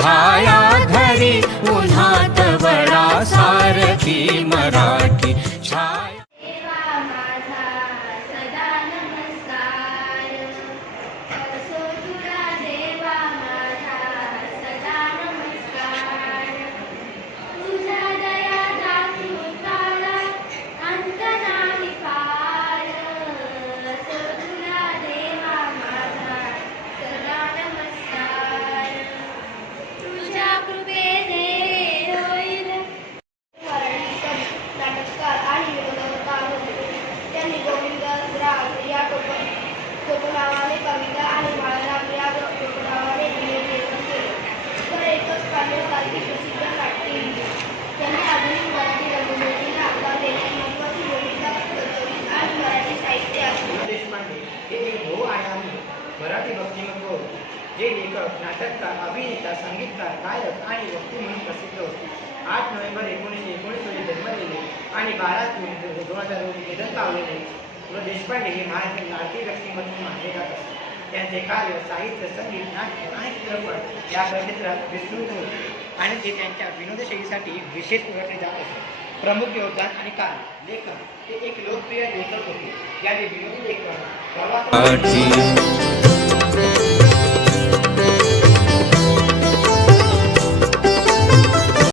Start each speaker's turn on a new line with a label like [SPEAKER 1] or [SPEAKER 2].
[SPEAKER 1] छाया
[SPEAKER 2] घरी उन्हात वडा सारखी मराठी. मराठी
[SPEAKER 3] व्यक्तिमत्व होते जे लेखक नाटककार अभिनेता संगीतकार गायक आणि वक्ते म्हणून प्रसिद्ध होते. आठ नोव्हेंबर एकोणीसशे एकोणीस रोजी जन्मलेले आणि बारा जून दोन हजार रोजी निधन पावलेले व देशपांडे हे महाराष्ट्र लाडके व्यक्तिमत्व मानले जात असते त्यांचे कार्य साहित्य संगीत नाट्य आणि चित्रपट या क्षेत्रात विस्तृत होते आणि ते त्यांच्या विनोदशैलीसाठी विशेष ओळखले जात असते प्रमुख योगदान आणि कार्य लेखन ते एक लोकप्रिय लेखक होते. ज्याने विनोदी लेखन प्रवास